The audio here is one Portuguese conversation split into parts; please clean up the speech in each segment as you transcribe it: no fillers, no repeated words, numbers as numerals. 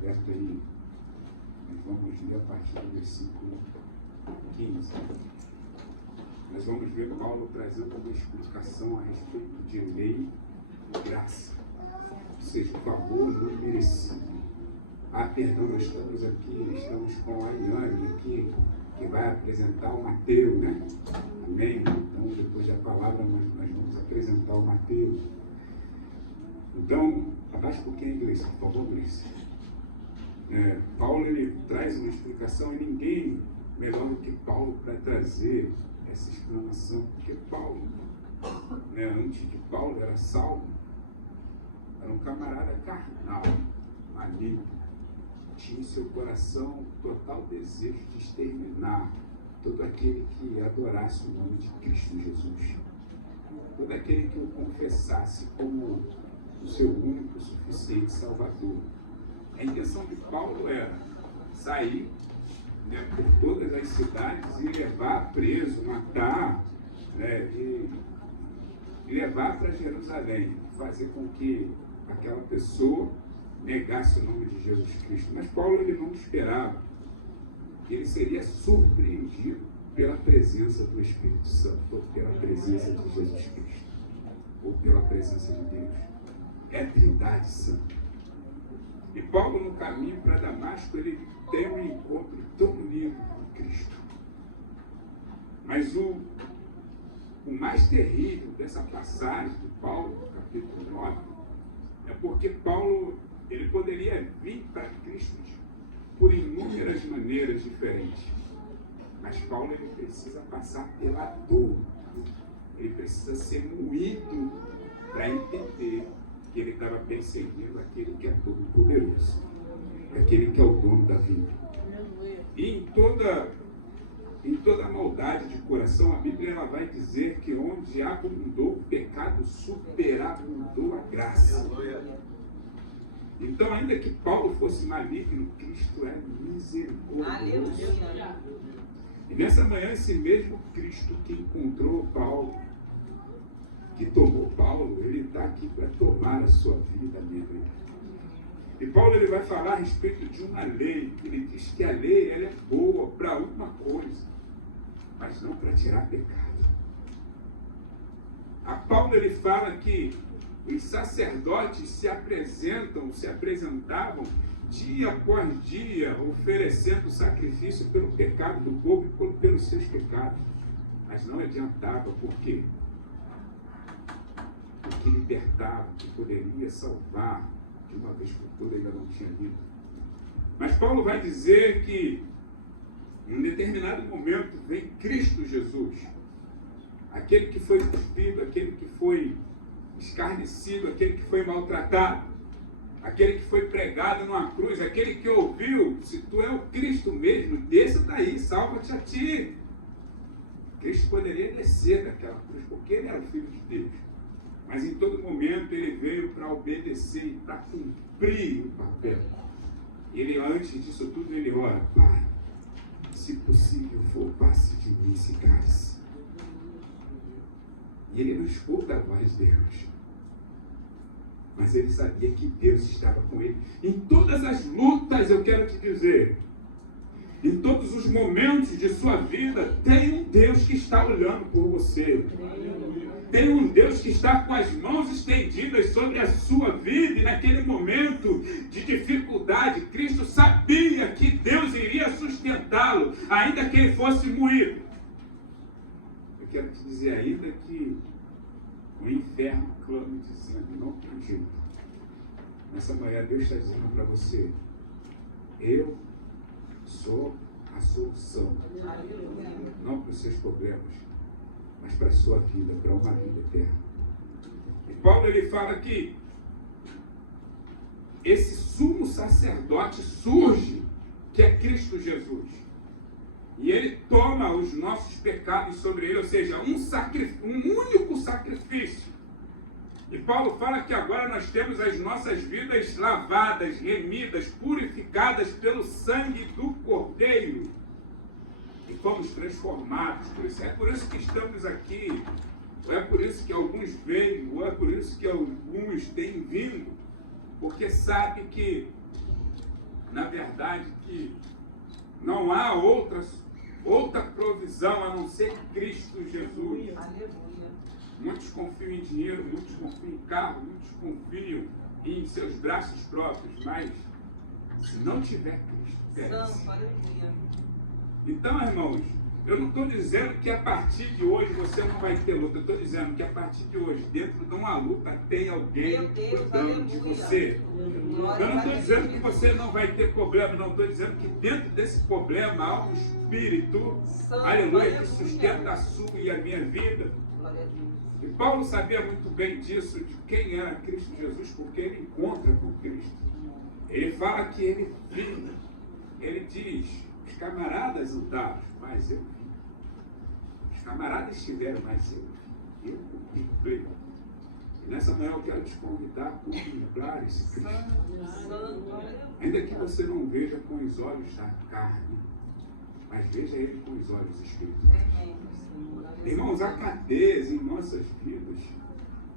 aberto aí. Nós vamos ler a partir do versículo 15. Nós vamos ver Paulo trazendo uma explicação a respeito de lei e graça. Ou seja, o favor não merecido. Perdão, nós estamos com a Ariane aqui, que vai apresentar o Mateus, né? Amém? Então, depois da palavra, nós vamos apresentar o Mateus. Então, abaixa um pouquinho a igreja, por favor, Gleice. Paulo, ele traz uma explicação, e ninguém melhor do que Paulo para trazer essa explanação, porque Paulo, antes de Paulo, era Saulo, era um camarada carnal, maligno, tinha em seu coração total desejo de exterminar todo aquele que adorasse o nome de Cristo Jesus, todo aquele que o confessasse como o seu único e suficiente Salvador. A intenção de Paulo era sair por todas as cidades e levar preso, matar, e levar para Jerusalém, fazer com que aquela pessoa negasse o nome de Jesus Cristo. Mas Paulo, ele não esperava que ele seria surpreendido pela presença do Espírito Santo, ou pela presença de Jesus Cristo, ou pela presença de Deus. É a Trindade Santa. E Paulo, no caminho para Damasco, ele tem um encontro tão lindo com Cristo. Mas o mais terrível dessa passagem de Paulo, no capítulo 9, é porque Paulo, ele poderia vir para Cristo por inúmeras maneiras diferentes. Mas Paulo, ele precisa passar pela dor. Ele precisa ser moído para entender que ele estava perseguindo aquele que é todo poderoso, aquele que é o dono da vida. E em toda maldade de coração, a Bíblia, ela vai dizer que onde abundou o pecado, superabundou a graça. Então, ainda que Paulo fosse maligno, Cristo é misericordioso. E nessa manhã, esse mesmo Cristo que encontrou Paulo, que tomou Paulo, ele está aqui para tomar a sua vida, a minha vida. E Paulo, ele vai falar a respeito de uma lei. Ele diz que a lei, ela é boa para uma coisa, mas não para tirar pecado. A Paulo, ele fala que os sacerdotes se apresentavam dia após dia, oferecendo sacrifício pelo pecado do povo e pelos seus pecados. Mas não adiantava, por quê? Que libertava, que poderia salvar, de uma vez por todas ainda não tinha vindo. Mas Paulo vai dizer que em um determinado momento vem Cristo Jesus, aquele que foi cuspido, aquele que foi escarnecido, aquele que foi maltratado, aquele que foi pregado numa cruz, aquele que ouviu: se tu é o Cristo mesmo, desça daí, salva-te a ti. Cristo poderia descer daquela cruz, porque ele era o Filho de Deus. Mas em todo momento ele veio para obedecer e para cumprir o papel. Ele, antes disso tudo, ele ora: Pai, se possível for, passe de mim esse cálice. E ele não escuta a voz de Deus, mas ele sabia que Deus estava com ele. Em todas as lutas, eu quero te dizer, em todos os momentos de sua vida, tem um Deus que está olhando por você. Tem um Deus que está com as mãos estendidas sobre a sua vida, e naquele momento de dificuldade, Cristo sabia que Deus iria sustentá-lo, ainda que ele fosse moído. Eu quero te dizer ainda que o inferno clama dizendo: não tem jeito. Nessa manhã Deus está dizendo para você: eu sou a solução, não para os seus problemas, mas para a sua vida, para uma vida eterna. E Paulo, ele fala que esse sumo sacerdote surge, que é Cristo Jesus. E ele toma os nossos pecados sobre ele, ou seja, um único sacrifício. E Paulo fala que agora nós temos as nossas vidas lavadas, remidas, purificadas pelo sangue do Cordeiro. E fomos transformados por isso. É por isso que estamos aqui. Ou é por isso que alguns vêm, ou é por isso que alguns têm vindo. Porque sabe que não há outra provisão a não ser Cristo Jesus. Muitos confiam em dinheiro, muitos confiam em carro, muitos confiam em seus braços próprios, mas se não tiver Cristo, perece. Então, irmãos, eu não estou dizendo que a partir de hoje você não vai ter luta. Eu estou dizendo que a partir de hoje, dentro de uma luta, tem alguém cuidando de você. Eu não estou dizendo que você não vai ter problema, não. Estou dizendo que dentro desse problema há um Espírito, aleluia, que sustenta a sua e a minha vida. E Paulo sabia muito bem disso, de quem era Cristo Jesus, porque ele encontra com Cristo. Ele fala que ele vive. Ele diz, os camaradas andaram, mas eu vi. Os camaradas estiveram, mas eu contemplei. E nessa manhã eu quero te convidar a contemplar esse Cristo. Ainda que você não veja com os olhos da carne, mas veja ele com os olhos espirituais. Irmãos, há cadeias em nossas vidas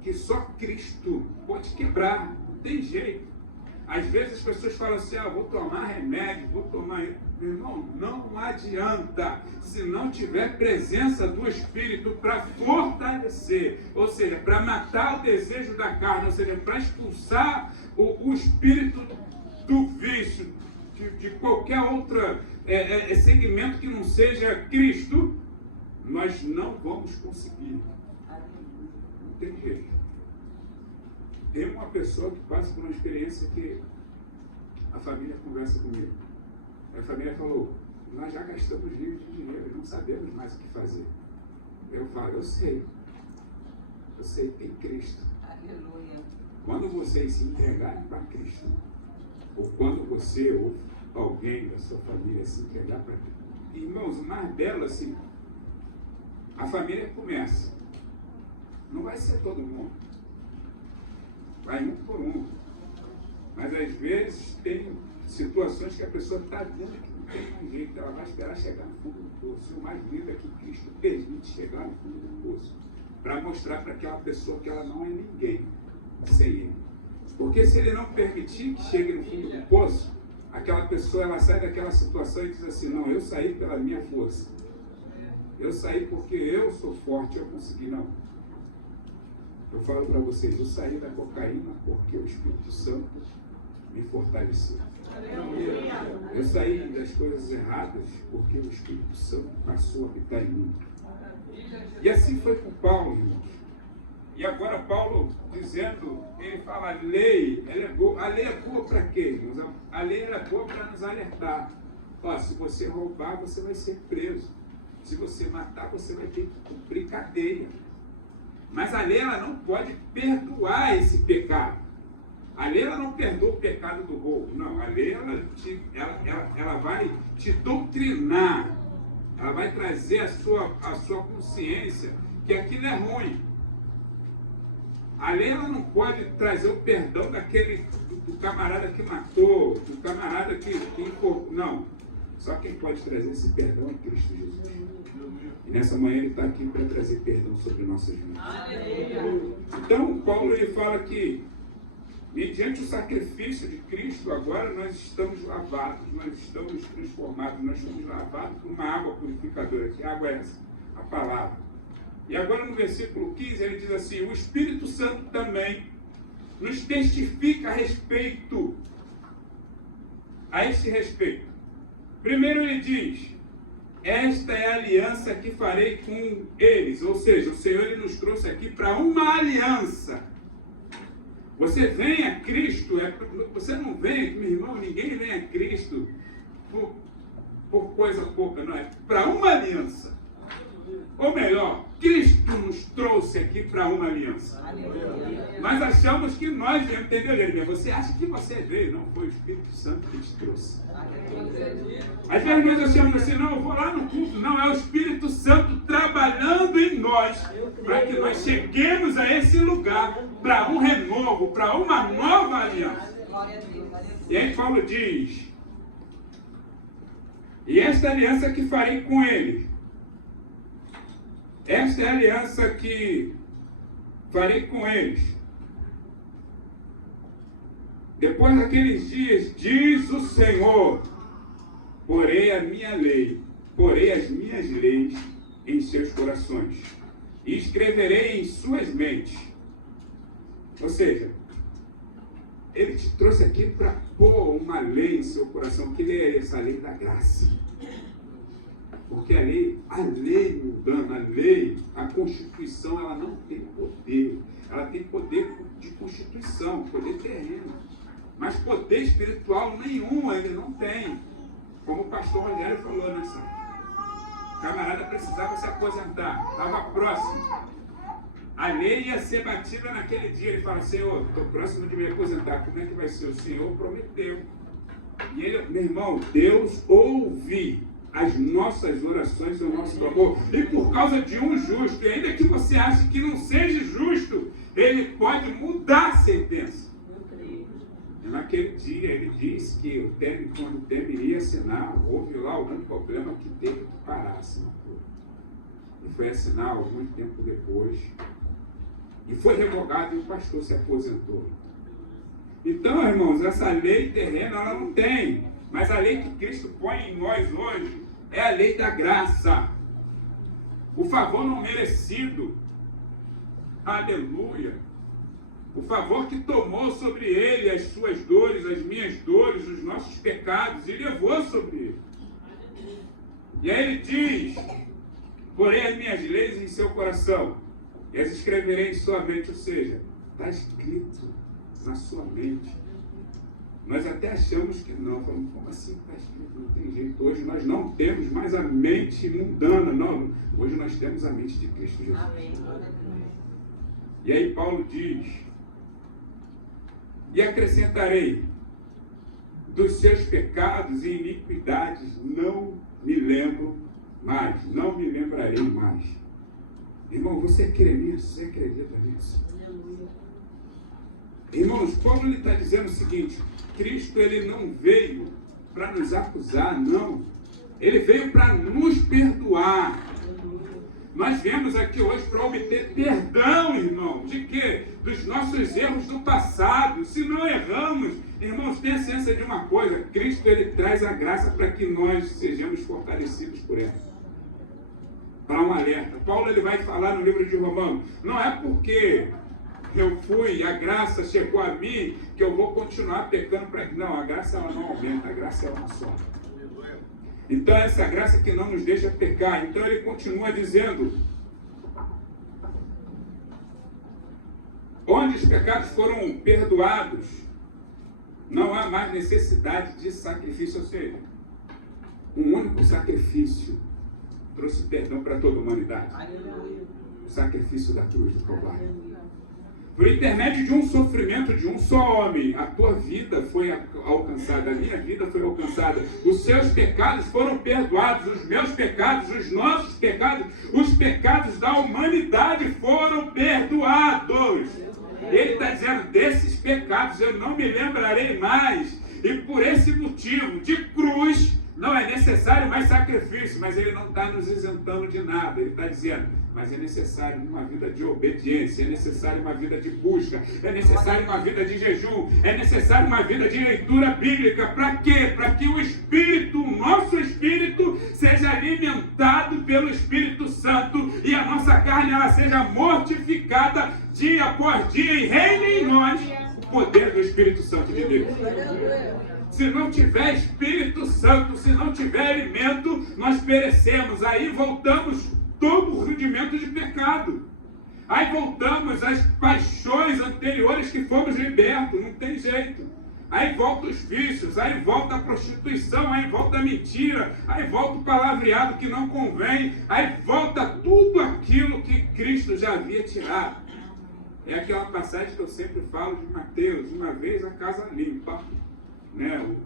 que só Cristo pode quebrar, não tem jeito. Às vezes as pessoas falam assim, vou tomar remédio, vou tomar... Meu irmão, não adianta se não tiver presença do Espírito para fortalecer, ou seja, para matar o desejo da carne, ou seja, para expulsar o espírito do vício, de qualquer outro segmento que não seja Cristo, nós não vamos conseguir. Não tem jeito. Tem uma pessoa que passa por uma experiência que a família conversa comigo. A família falou, nós já gastamos rios de dinheiro, não sabemos mais o que fazer. Eu falo, eu sei, tem Cristo. Aleluia. Quando vocês se entregarem para Cristo, ou quando você ou alguém da sua família se entregar para Cristo, irmãos, o mais belo assim, a família começa. Não vai ser todo mundo. Vai um por um. Mas às vezes tem situações que a pessoa está vendo que não tem mais jeito. Ela vai esperar chegar no fundo do poço. O mais lindo é que Cristo permite chegar no fundo do poço. Para mostrar para aquela pessoa que ela não é ninguém sem Ele. Porque se Ele não permitir que chegue no fundo do poço, aquela pessoa ela sai daquela situação e diz assim, não, eu saí pela minha força. Eu saí porque eu sou forte, eu consegui, não. Eu falo para vocês, eu saí da cocaína porque o Espírito Santo me fortaleceu. Eu saí das coisas erradas porque o Espírito Santo passou a habitar em mim. E assim foi com Paulo, irmãos. E agora Paulo dizendo, ele fala, a lei é boa. A lei é boa para quê, irmãos? A lei é boa para nos alertar. Se você roubar, você vai ser preso. Se você matar, você vai ter que cumprir cadeia. Mas a lei ela não pode perdoar esse pecado. A lei ela não perdoa o pecado do roubo. Não, a lei ela vai te doutrinar. Ela vai trazer a sua consciência que aquilo é ruim. A lei ela não pode trazer o perdão do camarada que matou, do camarada que enforcou. Não. Só quem pode trazer esse perdão é Cristo Jesus. E nessa manhã ele está aqui para trazer perdão sobre nossas vidas. Então, Paulo ele fala que, mediante o sacrifício de Cristo, agora nós estamos lavados, nós estamos transformados, nós somos lavados por uma água purificadora. Que água é essa? A palavra. E agora no versículo 15 ele diz assim, o Espírito Santo também nos testifica a esse respeito. Primeiro ele diz, esta é a aliança que farei com eles. Ou seja, o Senhor ele nos trouxe aqui para uma aliança. Você vem a Cristo, você não vem, meu irmão, ninguém vem a Cristo por coisa pouca, não é? Para uma aliança. Ou melhor, Cristo nos trouxe aqui para uma aliança. Nós achamos que nós viemos, entendeu, Jeremias? Você acha que você veio, não foi o Espírito Santo que te trouxe. Às vezes nós achamos assim, não, eu vou lá no culto. Não, é o Espírito Santo trabalhando em nós, para que nós cheguemos a esse lugar, para um renovo, para uma nova aliança. E aí Paulo diz, e esta aliança que farei com ele, esta é a aliança que farei com eles. Depois daqueles dias, diz o Senhor, porei as minhas leis em seus corações, e escreverei em suas mentes. Ou seja, ele te trouxe aqui para pôr uma lei em seu coração. Que lei é essa? A lei da graça. Porque a lei mundana, a Constituição, ela não tem poder. Ela tem poder de constituição, poder terreno. Mas poder espiritual nenhum ele não tem. Como o pastor Rogério falou nessa. O camarada precisava se aposentar, estava próximo. A lei ia ser batida naquele dia. Ele fala: Senhor, estou próximo de me aposentar. Como é que vai ser? O Senhor prometeu. E ele, meu irmão, Deus ouve as nossas orações e o nosso clamor. E por causa de um justo, e ainda que você ache que não seja justo, ele pode mudar a sentença. E naquele dia ele disse que quando o Temer iria assinar, houve lá algum problema que teve que parar a assinatura. E foi assinar algum tempo depois. E foi revogado e o pastor se aposentou. Então, irmãos, essa lei terrena ela não tem. Mas a lei que Cristo põe em nós hoje é a lei da graça. O favor não merecido. Aleluia. O favor que tomou sobre ele as suas dores, as minhas dores, os nossos pecados, e levou sobre ele. E aí ele diz: porém as minhas leis em seu coração, e as escreverei em sua mente. Ou seja, está escrito na sua mente. Nós até achamos que não. Falamos: como assim está escrito? Não tem jeito. Hoje nós não temos mais a mente mundana. Não. Hoje nós temos a mente de Cristo Jesus. Amém. E aí Paulo diz: e acrescentarei dos seus pecados e iniquidades, não me lembro mais, não me lembrarei mais. Irmão, você crê nisso? Você acredita nisso? Irmãos, Paulo está dizendo o seguinte: Cristo ele não veio para nos acusar, não. Ele veio para nos perdoar. Nós viemos aqui hoje para obter perdão, irmão. De quê? Dos nossos erros do passado. Se não erramos, irmãos, tenha ciência de uma coisa: Cristo ele traz a graça para que nós sejamos fortalecidos por ela. Para um alerta. Paulo ele vai falar no livro de Romanos: não é porque eu fui, a graça chegou a mim, que eu vou continuar pecando para que. Não, a graça ela não aumenta, a graça ela sobe. Então essa graça que não nos deixa pecar. Então ele continua dizendo: onde os pecados foram perdoados, não há mais necessidade de sacrifício. Ou seja, um único sacrifício trouxe perdão para toda a humanidade. O sacrifício da cruz do Calvário. Por intermédio de um sofrimento de um só homem, a tua vida foi alcançada, a minha vida foi alcançada. Os seus pecados foram perdoados, os meus pecados, os nossos pecados, os pecados da humanidade foram perdoados. Ele está dizendo: desses pecados eu não me lembrarei mais. E por esse motivo de cruz, não é necessário mais sacrifício. Mas ele não está nos isentando de nada. Ele está dizendo: mas é necessário uma vida de obediência, é necessário uma vida de busca, é necessário uma vida de jejum, é necessário uma vida de leitura bíblica. Para quê? Para que o Espírito, o nosso Espírito, seja alimentado pelo Espírito Santo e a nossa carne ela seja mortificada dia após dia e reine em nós o poder do Espírito Santo de Deus. Se não tiver Espírito Santo, se não tiver alimento, nós perecemos. Aí voltamos todo o rudimento de pecado. Aí voltamos às paixões anteriores que fomos libertos. Não tem jeito. Aí volta os vícios, aí volta a prostituição, aí volta a mentira, aí volta o palavreado que não convém, aí volta tudo aquilo que Cristo já havia tirado. É aquela passagem que eu sempre falo de Mateus: uma vez a casa limpa, né?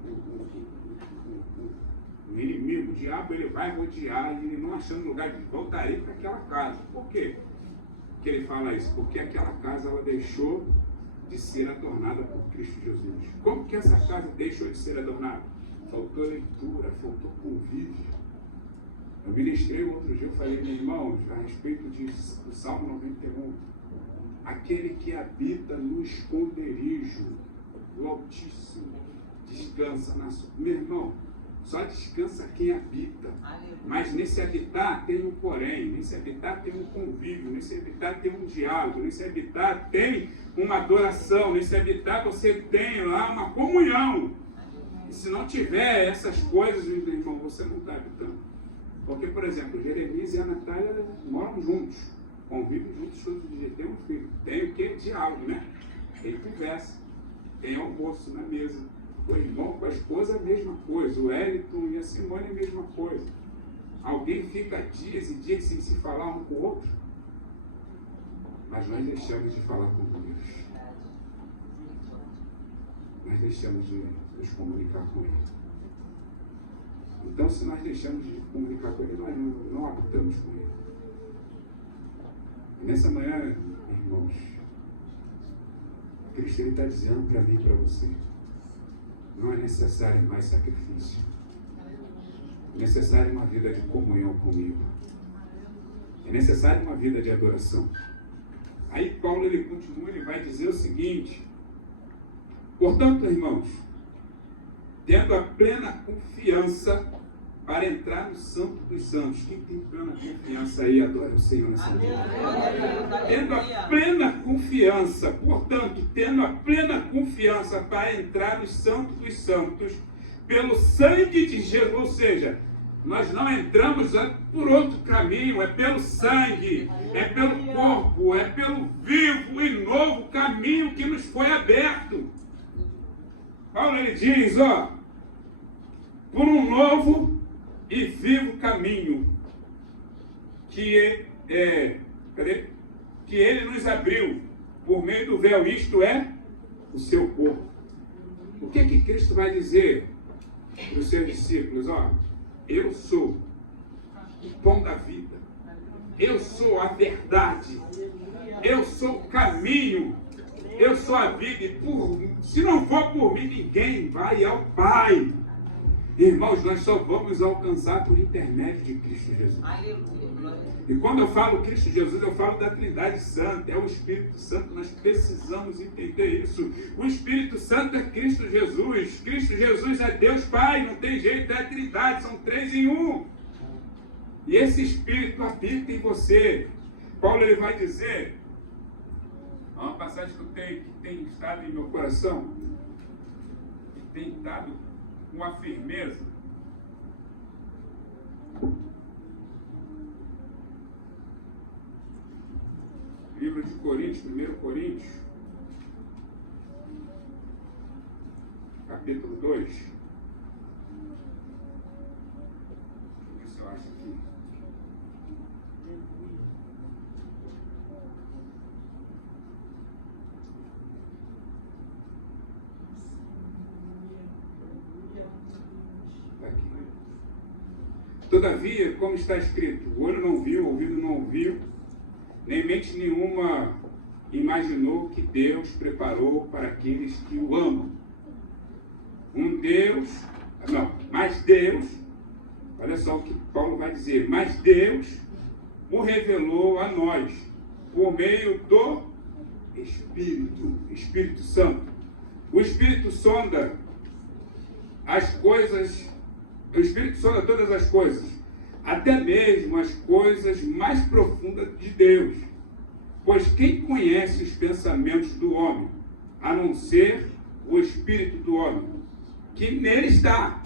O inimigo, o diabo, ele vai rodear e ele não achando lugar de voltaria para aquela casa. Por quê que ele fala isso? Porque aquela casa ela deixou de ser adornada por Cristo Jesus. Como que essa casa deixou de ser adornada? Faltou leitura, faltou convívio. Eu ministrei outro dia, eu falei: meus irmãos, a respeito do Salmo 91, aquele que habita no esconderijo do Altíssimo descansa na sua. Meu irmão, Só descansa quem habita. Mas nesse habitar tem um porém, nesse habitar tem um convívio, nesse habitar tem um diálogo, nesse habitar tem uma adoração, nesse habitar você tem lá uma comunhão. E se não tiver essas coisas, irmão, você não está habitando. Porque, por exemplo, Jeremias e a Natália moram juntos, convivem juntos todos os dias, tem um filho. Tem o que? Diálogo, né? Tem conversa, tem almoço na mesa. O irmão com a esposa, a mesma coisa. O Wellington e a Simone, a mesma coisa. Alguém fica dias e dias sem se falar um com o outro? Mas nós deixamos de falar com Deus. Nós deixamos de nos comunicar com Ele. Então, se nós deixamos de comunicar com Ele, nós não habitamos com Ele. E nessa manhã, irmãos, Cristo está dizendo para mim e para você: não é necessário mais sacrifício. É necessário uma vida de comunhão comigo. É necessário uma vida de adoração. Aí Paulo, ele continua, ele vai dizer o seguinte: portanto, irmãos, tendo a plena confiança para entrar no Santo dos Santos. Quem tem plena confiança aí, adora o Senhor nessa noite. Tendo a plena confiança, portanto, tendo a plena confiança para entrar no Santo dos Santos, pelo sangue de Jesus, ou seja, nós não entramos por outro caminho, é pelo sangue, é pelo corpo, é pelo vivo e novo caminho que nos foi aberto. Paulo, ele diz, por um novo e vivo caminho que ele nos abriu por meio do véu, isto é, o seu corpo. O que que Cristo vai dizer para os seus discípulos? Eu sou o pão da vida, eu sou a verdade, eu sou o caminho, eu sou a vida, e se não for por mim, ninguém vai ao Pai. Irmãos, nós só vamos alcançar por intermédio de Cristo Jesus. E quando eu falo Cristo Jesus, eu falo da Trindade Santa, é o Espírito Santo, nós precisamos entender isso. O Espírito Santo é Cristo Jesus, Cristo Jesus é Deus Pai, não tem jeito, é a Trindade, são 3 em 1. E esse Espírito habita em você. Paulo, ele vai dizer, uma passagem que tem estado em meu coração, que tem estado com a firmeza. Livro de Coríntios, 1 Coríntios, capítulo 2. Deixa eu ver se eu acho aqui. Todavia, como está escrito, o olho não viu, o ouvido não ouviu, nem mente nenhuma imaginou que Deus preparou para aqueles que o amam. Mas Deus, olha só o que Paulo vai dizer, mas Deus o revelou a nós, por meio do Espírito Santo. O Espírito sonda as coisas. O Espírito sonda todas as coisas, até mesmo as coisas mais profundas de Deus. Pois quem conhece os pensamentos do homem, a não ser o Espírito do homem, que nele está?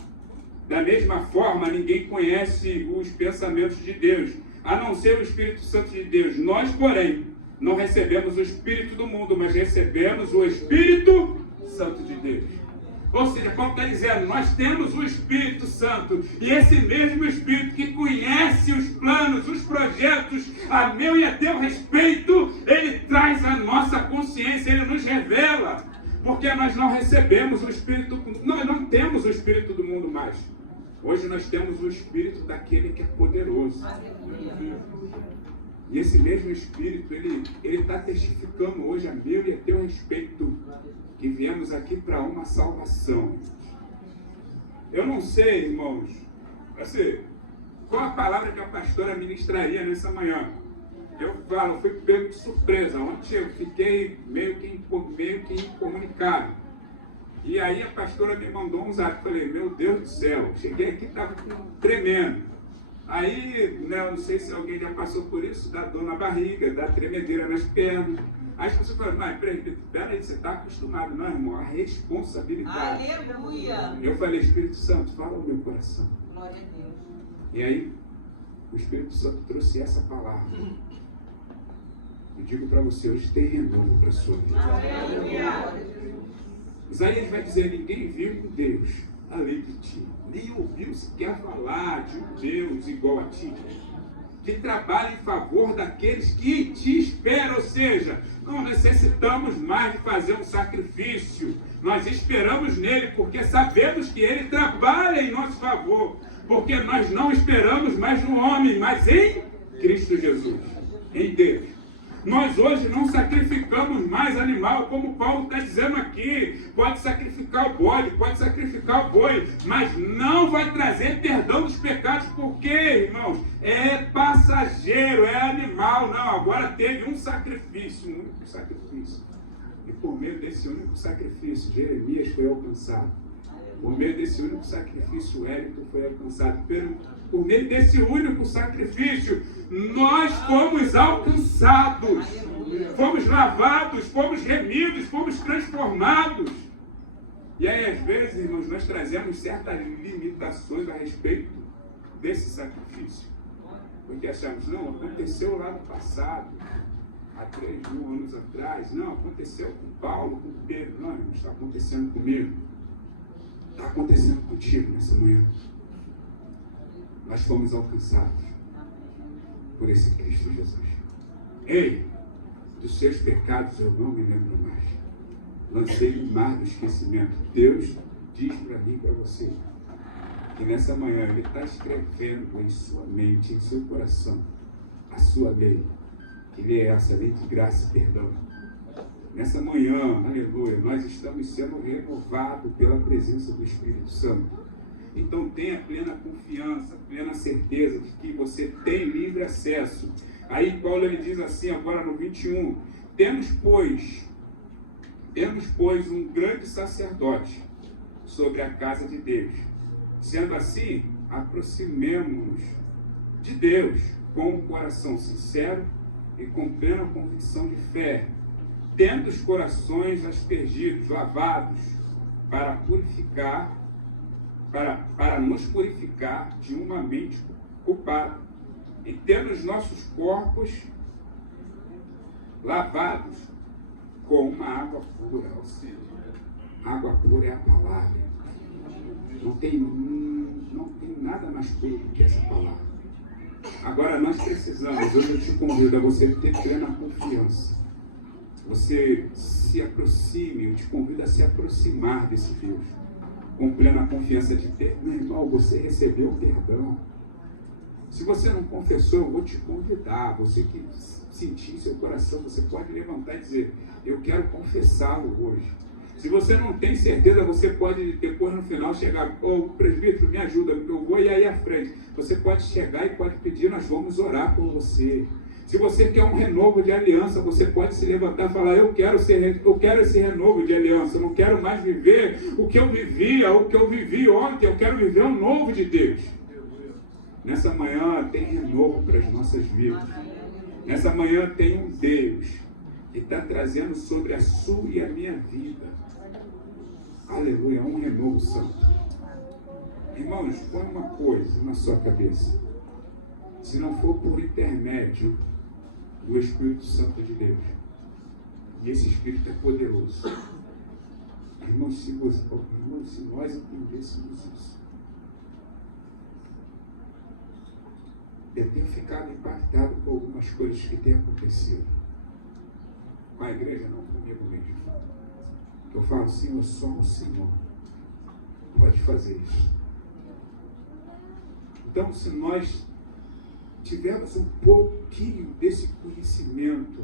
Da mesma forma, ninguém conhece os pensamentos de Deus, a não ser o Espírito Santo de Deus. Nós, porém, não recebemos o Espírito do mundo, mas recebemos o Espírito Santo de Deus. Ou seja, Paulo está dizendo, nós temos o Espírito Santo, e esse mesmo Espírito que conhece os planos, os projetos, a meu e a teu respeito, ele traz a nossa consciência, ele nos revela, porque nós não recebemos o Espírito, nós não temos o Espírito do mundo mais. Hoje nós temos o Espírito daquele que é poderoso. E esse mesmo Espírito, ele está testificando hoje a meu e a teu respeito, que viemos aqui para uma salvação. Eu não sei, irmãos, qual a palavra que a pastora ministraria nessa manhã. Eu fui pego de surpresa. Ontem eu fiquei meio que incomunicado. E aí a pastora me mandou um zap. Falei, meu Deus do céu, cheguei aqui, estava tremendo. Aí, né, eu não sei se alguém já passou por isso, dá dor na barriga, dá tremedeira nas pernas. Aí as pessoas falam, mas peraí, você está acostumado. Não, irmão, a responsabilidade. Aleluia! Eu falei, Espírito Santo, fala o meu coração. Glória a Deus. E aí, o Espírito Santo trouxe essa palavra. Eu digo para você, hoje tem renovo para a sua vida. Aleluia! Isaías vai dizer, ninguém viu um Deus além de ti. Nem ouviu sequer falar de um Deus igual a ti, que trabalha em favor daqueles que te esperam. Ou seja, não necessitamos mais de fazer um sacrifício. Nós esperamos nele porque sabemos que ele trabalha em nosso favor. Porque nós não esperamos mais no homem, mas em Cristo Jesus, em Deus. Nós hoje não sacrificamos mais animal, como Paulo está dizendo aqui. Pode sacrificar o bode, pode sacrificar o boi, mas não vai trazer perdão dos pecados. Por quê, irmãos? É passageiro, é animal. Não, agora teve um sacrifício, um único sacrifício. E por meio desse único sacrifício, Jeremias foi alcançado. Por meio desse único sacrifício, Wellington foi alcançado. Por meio desse único sacrifício, nós fomos alcançados. Fomos lavados, fomos remidos, fomos transformados. E aí, às vezes, irmãos, nós trazemos certas limitações a respeito desse sacrifício. Porque achamos, não, aconteceu lá no passado, há 3.000 anos atrás. Não, aconteceu com Paulo, com Pedro. Não, irmãos, está acontecendo comigo. Está acontecendo contigo nessa manhã. Nós fomos alcançados por esse Cristo Jesus. Ei, dos seus pecados eu não me lembro mais. Lancei no mar do esquecimento. Deus diz para mim e para você que nessa manhã Ele está escrevendo em sua mente, em seu coração, a sua lei, que lhe é essa lei de graça e perdão. Nessa manhã, aleluia, nós estamos sendo renovados pela presença do Espírito Santo. Então tenha plena confiança, plena certeza de que você tem livre acesso. Aí Paulo ele diz assim, agora no 21, temos pois um grande sacerdote sobre a casa de Deus. Sendo assim, aproximemo-nos de Deus com um coração sincero e com plena convicção de fé, tendo os corações aspergidos, lavados, para nos purificar de uma mente culpada, e tendo os nossos corpos lavados com uma água pura. Ou seja, água pura é a palavra. Não tem nada mais puro do que essa palavra. Agora nós precisamos, hoje eu te convido a você ter plena confiança. Você se aproxime, eu te convido a se aproximar desse Deus com plena confiança de ter, meu irmão, você recebeu o perdão. Se você não confessou, eu vou te convidar. Você que sentir em seu coração, você pode levantar e dizer, eu quero confessá-lo hoje. Se você não tem certeza, você pode depois no final chegar, presbítero, me ajuda, eu vou ir aí à frente. Você pode chegar e pode pedir, nós vamos orar por você. Se você quer um renovo de aliança, você pode se levantar e falar, eu quero esse renovo de aliança, eu não quero mais viver o que eu vivia, o que eu vivi ontem, eu quero viver um novo de Deus. Nessa manhã tem renovo para as nossas vidas. Nessa manhã tem um Deus que está trazendo sobre a sua e a minha vida, aleluia, um renovo santo. Irmãos, põe uma coisa na sua cabeça. Se não for por intermédio do Espírito Santo de Deus, e esse Espírito é poderoso, irmãos, se nós entendêssemos isso, eu tenho ficado impactado com algumas coisas que têm acontecido com a igreja, não comigo mesmo. Eu falo, Senhor, só o Senhor pode fazer isso. Então, se nós tivermos um pouquinho desse conhecimento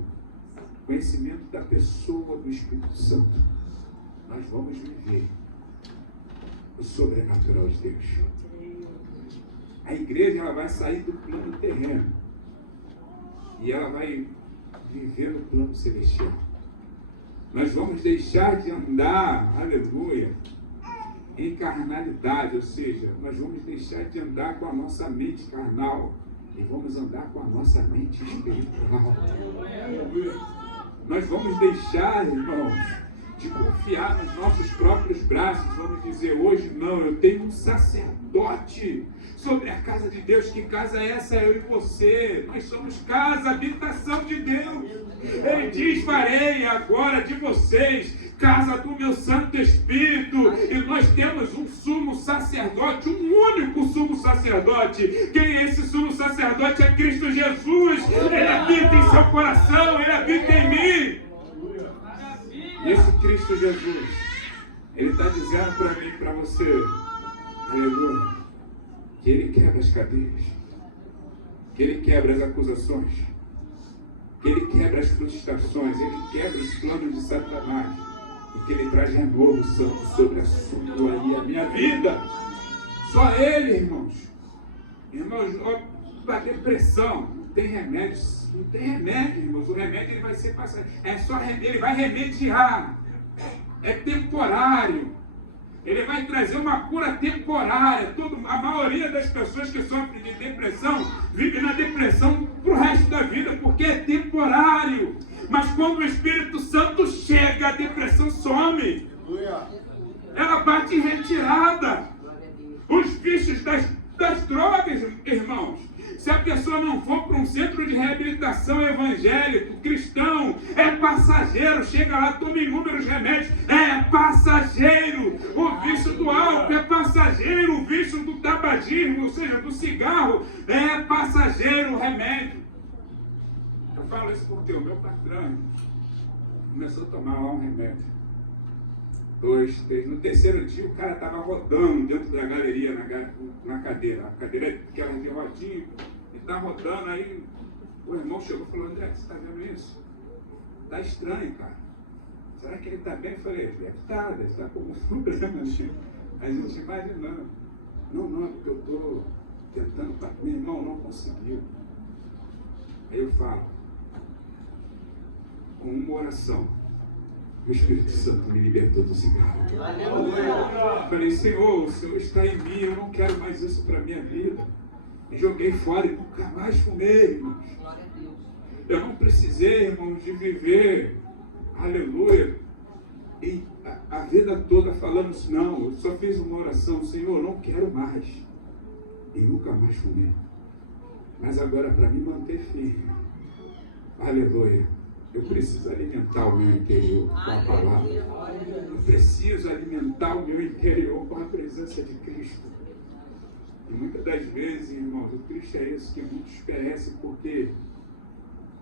da pessoa do Espírito Santo, nós vamos viver o sobrenatural de Deus. A igreja ela vai sair do plano terreno e ela vai viver no plano celestial. Nós vamos deixar de andar, aleluia, em carnalidade, ou seja, nós vamos deixar de andar com a nossa mente carnal e vamos andar com a nossa mente espiritual. Aleluia. Nós vamos deixar, irmãos, de confiar nos nossos próprios braços. Vamos dizer, hoje não, eu tenho um sacerdote sobre a casa de Deus. Que casa é essa? Eu e você. Nós somos casa, habitação de Deus. Ele diz, farei agora de vocês casa do meu Santo Espírito. E nós temos um sumo sacerdote, um único sumo sacerdote. Quem é esse sumo sacerdote? É Cristo Jesus. Ele habita em seu coração, ele habita em mim. E esse Cristo Jesus, ele está dizendo para mim, para você, aleluia, que ele quebra as cadeias, que ele quebra as acusações, que ele quebra as frustrações, ele quebra os planos de Satanás, e que ele traz renovo santo sobre a sua e a minha vida. Só ele, irmãos. Irmãos, para depressão, não tem remédio, irmãos. O remédio ele vai ser passado. Ele vai remediar. É temporário. Ele vai trazer uma cura temporária. A maioria das pessoas que sofrem de depressão vive na depressão para o resto da vida, porque é temporário. Mas quando o Espírito Santo chega, a depressão some. Ela bate em retirada. Os vícios das drogas, irmãos. Se a pessoa não for para um centro de reabilitação evangélico, cristão, é passageiro. Chega lá, toma inúmeros remédios, é passageiro. O vício do álcool é passageiro. O vício do tabagismo, ou seja, do cigarro, é passageiro o remédio. Eu falo isso porque o meu patrão começou a tomar lá um remédio. 2, 3. No terceiro dia o cara estava rodando dentro da galeria, na cadeira. A cadeira é aquela de rodinha, ele está rodando, aí o irmão chegou e falou, André, você está vendo isso? Está estranho, cara. Será que ele está bem? Eu falei, deve estar com algum problema. A gente imaginando. Não, é porque eu estou tentando, meu irmão não conseguiu. Aí eu falo, com uma oração, o Espírito Santo me libertou do cigarro. Falei, Senhor, o Senhor está em mim, eu não quero mais isso para a minha vida. Me joguei fora e nunca mais fumei, irmãos. Eu não precisei, irmãos, de viver, aleluia, e a vida toda falando isso. Não, eu só fiz uma oração, Senhor, eu não quero mais. E nunca mais fumei. Mas agora, para me manter firme, aleluia, eu preciso alimentar o meu interior com a palavra. Eu preciso alimentar o meu interior com a presença de Cristo. E muitas das vezes, irmãos, o Cristo é isso que muitos perecem porque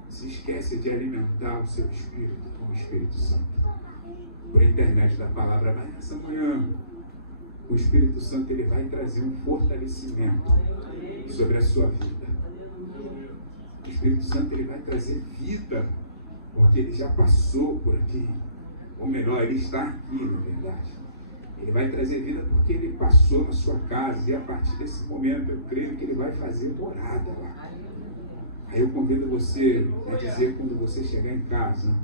se esquece de alimentar o seu espírito com o Espírito Santo. Por intermédio da palavra, mas nessa manhã, o Espírito Santo ele vai trazer um fortalecimento sobre a sua vida. O Espírito Santo ele vai trazer vida, porque ele já passou por aqui. Ou melhor, ele está aqui, na verdade. Ele vai trazer vida porque ele passou na sua casa. E a partir desse momento eu creio que ele vai fazer morada lá. Aí eu convido você a dizer quando você chegar em casa: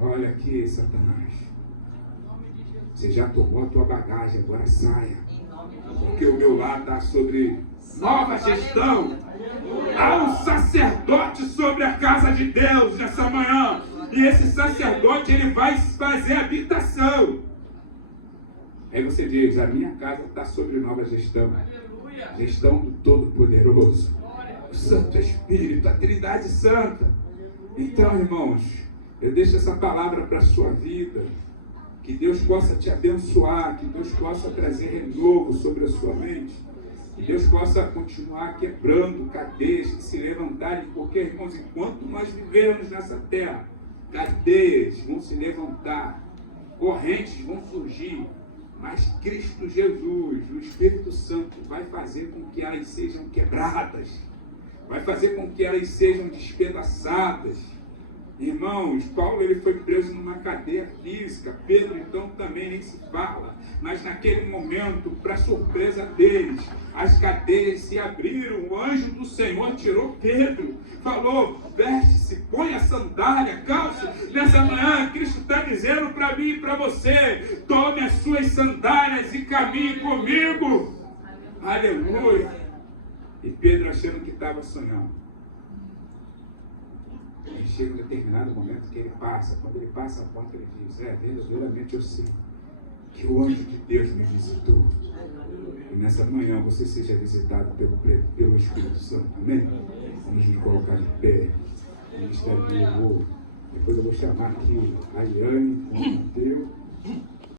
olha aqui, Satanás, você já tomou a tua bagagem, agora saia. Porque o meu lar está sobre nova gestão. Há um sacerdote sobre a casa de Deus nessa manhã. E esse sacerdote, ele vai fazer habitação. Aí você diz, a minha casa está sobre nova gestão. Gestão do Todo-Poderoso, o Santo Espírito, a Trindade Santa. Então, irmãos, eu deixo essa palavra para a sua vida. Que Deus possa te abençoar, que Deus possa trazer renovo sobre a sua mente. Que Deus possa continuar quebrando cadeias que se levantarem, porque, irmãos, enquanto nós vivermos nessa terra, cadeias vão se levantar, correntes vão surgir, mas Cristo Jesus, o Espírito Santo, vai fazer com que elas sejam quebradas, vai fazer com que elas sejam despedaçadas. Irmãos, Paulo ele foi preso numa cadeia física, Pedro então também nem se fala, mas naquele momento, para surpresa deles, as cadeias se abriram, o anjo do Senhor tirou Pedro, falou, veste-se, põe a sandália, calça, nessa manhã Cristo está dizendo para mim e para você, tome as suas sandálias e caminhe comigo, aleluia, e Pedro achando que estava sonhando. E chega um determinado momento que ele passa, quando ele passa a porta ele diz, verdadeiramente eu sei que o anjo de Deus me visitou. E nessa manhã você seja visitado pelo Espírito Santo, amém? Vamos nos colocar de pé, ministério de louvor. Depois eu vou chamar aqui a Iane com o Mateus.